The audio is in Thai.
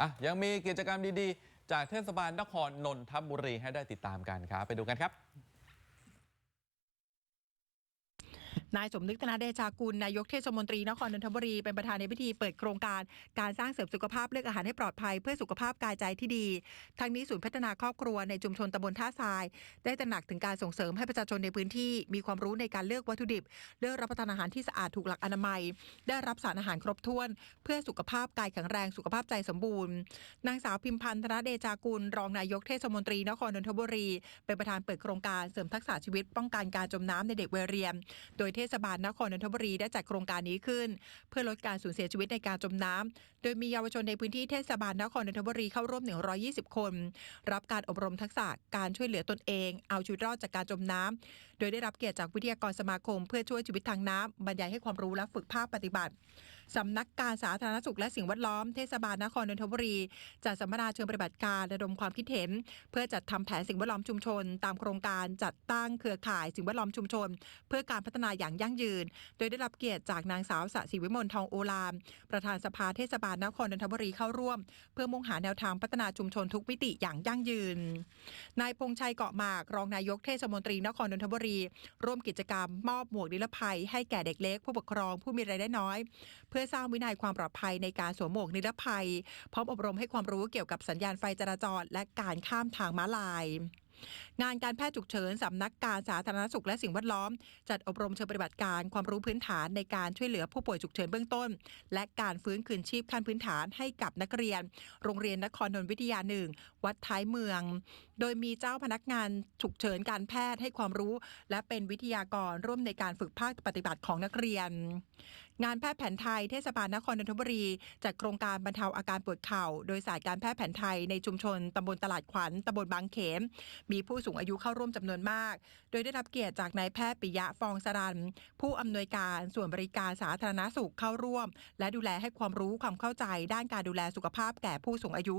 อะยังมีกิจกรรมดีๆ จากเทศบาลนครนนทบุรีให้ได้ติดตามกันครับ ไปดูกันครับ นายสมนึกธนาเดชากุลนายกเทศมนตรีนครนนทบุรีเป็นประธานในพิธีเปิดโครงการการสร้างเสริมสุขภาพเลือกอาหารให้ปลอดภัย เพื่อสุขภาพกายใจที่ดี ทั้งนี้ศูนย์พัฒนาครอบครัวในชุมชนตำบลท่าทราย ได้ตระหนักถึงการส่งเสริมให้ประชาชนในพื้นที่ มีความรู้ในการเลือกวัตถุดิบ เลือกรับประทานอาหารที่สะอาดถูกหลักอนามัย ได้รับสารอาหารครบถ้วน เพื่อสุขภาพกายแข็งแรงสุขภาพใจสมบูรณ์นางสาวพิมพันธ์ธนเดชากุลรองนายกเทศมนตรีนครนนทบุรี เป็นประธานเปิดโครงการเสริมทักษะชีวิตป้องกันการจมน้ำในเด็กวัยเรียน โดยเทศบาลนครนนทบุรีได้จัดโครงการนี้ขึ้น เพื่อลดการสูญเสียชีวิตในการจมน้ำโดยมีเยาวชนในพื้นที่เทศบาลนครนนทบุรีเข้าร่วม 120 คน รับการอบรมทักษะการช่วยเหลือตนเอง เอาชีวิตรอดจากการจมน้ำโดยได้รับเกียรติจากวิทยากรสมาคม เพื่อช่วยชีวิตทางน้ำบรรยายให้ความรู้และฝึกภาคปฏิบัติ สำนักการสาธารณสุขและสิ่งแวดล้อมเทศบาลนครนนทบุรีจัดสัมมนาเชิงปฏิบัติการระดมความคิดเห็น เพื่อจัดทำแผนสิ่งแวดล้อมชุมชน ตามโครงการจัดตั้งเครือข่ายสิ่งแวดล้อมชุมชน เพื่อการพัฒนาอย่างยั่งยืน โดยได้รับเกียรติจากนางสาวสศิวิมลทองโอลาม ประธานสภาเทศบาลนครนนทบุรีเข้าร่วม เพื่อมุ่งหาแนวทางพัฒนาชุมชนทุกมิติอย่างยั่งยืน นายพงชัยเกาะหมากรองนายกเทศมนตรีนครนนทบุรี ร่วมกิจกรรมมอบหมวกนิรภัยให้แก่เด็กเล็กผู้ปกครองผู้มีรายได้น้อยเพื่อสร้างวินัยความปลอดภัยในการสวมหมวกนิรภัย พร้อมอบรมให้ความรู้เกี่ยวกับสัญญาณไฟจราจร และการข้ามทางม้าลายงานการแพทย์ฉุกเฉินสำนักการสาธารณสุขและสิ่งแวดล้อม จัดอบรมเชิงปฏิบัติการความรู้พื้นฐานในการช่วยเหลือผู้ป่วยฉุกเฉินเบื้องต้น และการฟื้นคืนชีพขั้นพื้นฐานให้กับนักเรียน โรงเรียนนครนนทวิทยาหนึ่งวัดท้ายเมือง โดยมีเจ้าพนักงานฉุกเฉินการแพทย์ให้ความรู้ และเป็นวิทยากรร่วมในการฝึกภาคปฏิบัติของนักเรียน งานแพทย์แผนไทยเทศบาลนครนนทบุรีจัดโครงการบรรเทาอาการปวดเข่า โดยสายการแพทย์แผนไทยในชุมชนตำบลตลาดขวัญตำบลบางเขนมีผู้สูงอายุเข้าร่วมจำนวนมาก โดยได้รับเกียรติจากนายแพทย์ปิยะฟองสรัน ผู้อำนวยการส่วนบริการสาธารณสุขเข้าร่วม และดูแลให้ความรู้ความเข้าใจด้านการดูแลสุขภาพแก่ผู้สูงอายุ